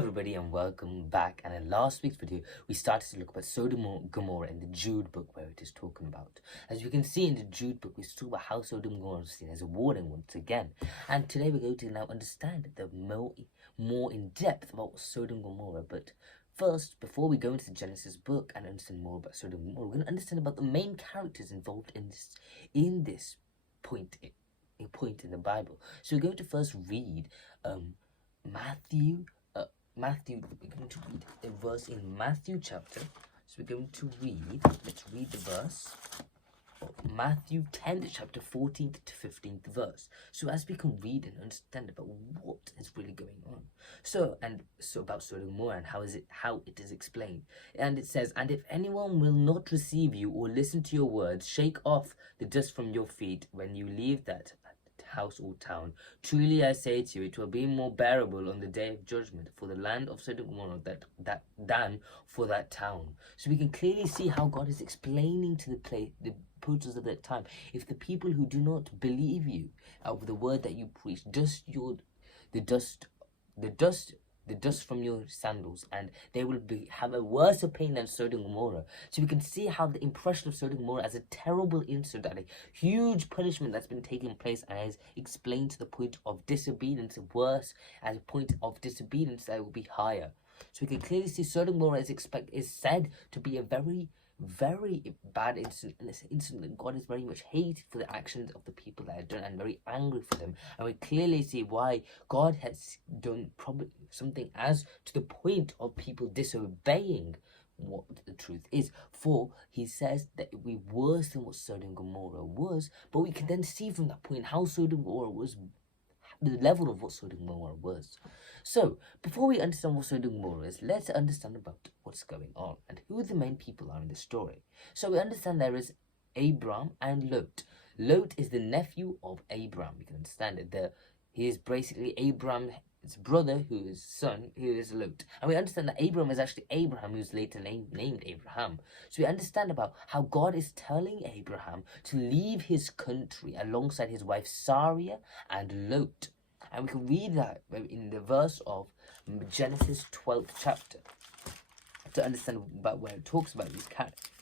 Everybody, and welcome back. And in last week's video we started to look about Sodom and Gomorrah in the Jude book, where it is talking about, as you can see in the Jude book, we talk about how Sodom and Gomorrah is seen as a warning once again. And today we're going to now understand the more in depth about Sodom and Gomorrah. But first, before we go into the Genesis book and understand more about Sodom and Gomorrah, we're going to understand about the main characters involved in this point in the Bible. So we're going to first read Matthew. We're going to read a verse in Matthew chapter. So we're going to read, let's read the verse. Matthew 10th chapter, 14th to 15th verse. So as we can read and understand about what is really going on. So about Sodom and Gomorrah and how it is explained. And it says, "And if anyone will not receive you or listen to your words, shake off the dust from your feet when you leave that house or town. Truly I say to you, it will be more bearable on the day of judgment for the land of Sodom and Gomorrah than for that town." So we can clearly see how God is explaining to the apostles of that time, if the people who do not believe you of the word that you preach, the dust from your sandals, and they will have a worse pain than Sodom and Gomorrah. So we can see how the impression of Sodom and Gomorrah as a terrible incident and a huge punishment that's been taking place, and is explained to the point of disobedience worse, as a point of disobedience that will be higher. So we can clearly see Sodom and Gomorrah is said to be a very bad incident, and it's an incident that God is very much hated for the actions of the people that are done, and very angry for them. And we clearly see why God has done probably something as to the point of people disobeying what the truth is. For he says that it will be worse than what Sodom and Gomorrah was, but we can then see from that point how Sodom and Gomorrah was, the level of what Sodom and Gomorrah was. So, before we understand what Sodom and Gomorrah is, let's understand about what's going on and who the main people are in the story. So we understand there is Abram and Lot. Lot is the nephew of Abram. We can understand it. He is basically Abram's brother, whose son, who is Lot. And we understand that Abram is actually Abraham, who's later named Abraham. So we understand about how God is telling Abraham to leave his country alongside his wife Sarah and Lot. And we can read that in the verse of Genesis 12th chapter to understand about where it talks about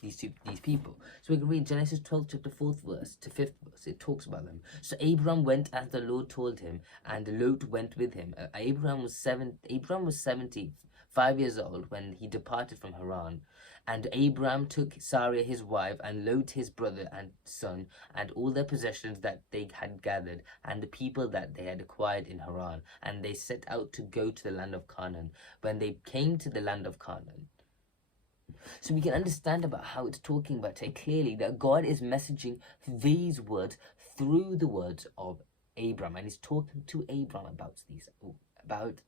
these people. So we can read Genesis 12 chapter 4th verse to 5th verse. It talks about them. "So Abram went as the Lord told him, and Lot went with him. Abram was 75 years old when he departed from Haran. And Abram took Sarah his wife, and Lot his brother and son, and all their possessions that they had gathered, and the people that they had acquired in Haran. And they set out to go to the land of Canaan. When they came to the land of Canaan." So we can understand about how it's talking about it clearly, that God is messaging these words through the words of Abram, and he's talking to Abram about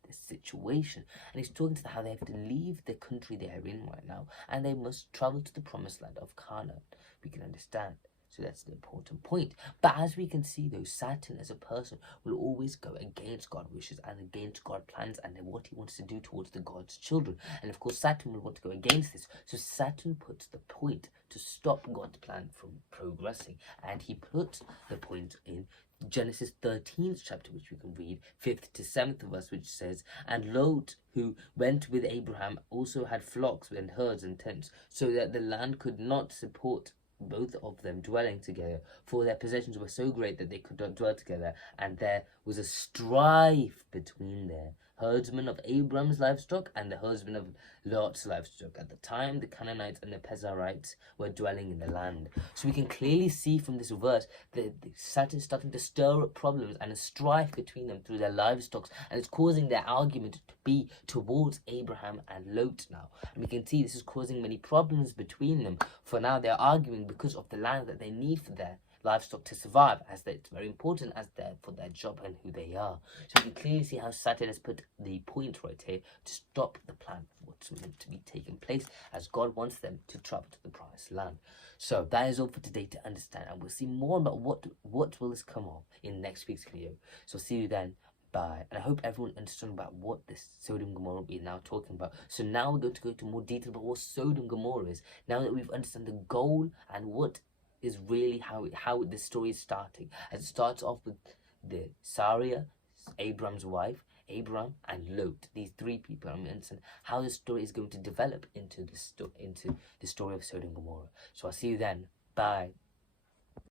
this situation, and he's talking to them how they have to leave the country they are in right now, and they must travel to the promised land of Canaan. We can understand. So that's the important point. But as we can see, though, Satan as a person will always go against God's wishes and against God's plans and what he wants to do towards God's children. And of course, Satan will want to go against this. So Satan puts the point to stop God's plan from progressing. And he puts the point in Genesis 13th chapter, which we can read, 5th to 7th verse, which says, "And Lot, who went with Abraham, also had flocks and herds and tents, so that the land could not support both of them dwelling together, for their possessions were so great that they could not dwell together, and there was a strife between the herdsmen of Abram's livestock and the herdsmen of Lot's livestock. At the time, the Canaanites and the Perizzites were dwelling in the land." So we can clearly see from this verse that Satan is starting to stir up problems and a strife between them through their livestock, and it's causing their argument to be towards Abraham and Lot now. And we can see this is causing many problems between them, for now they're arguing because of the land that they need for their livestock to survive, as it's very important as for their job and who they are. So we can clearly see how Satan has put the point right here to stop the plan of what's meant to be taking place, as God wants them to travel to the promised land. So that is all for today to understand, and we'll see more about what will this come of in next week's video. So see you then. Bye. And I hope everyone understood about what this Sodom and Gomorrah is now talking about. So now we're going to go into more detail about what Sodom and Gomorrah is, now that we've understood the goal and what is really how the story is starting. As it starts off with the Sarah, Abram's wife, Abraham and Lot, these three people, and how the story is going to develop into the story of Sodom and Gomorrah. So I'll see you then. Bye.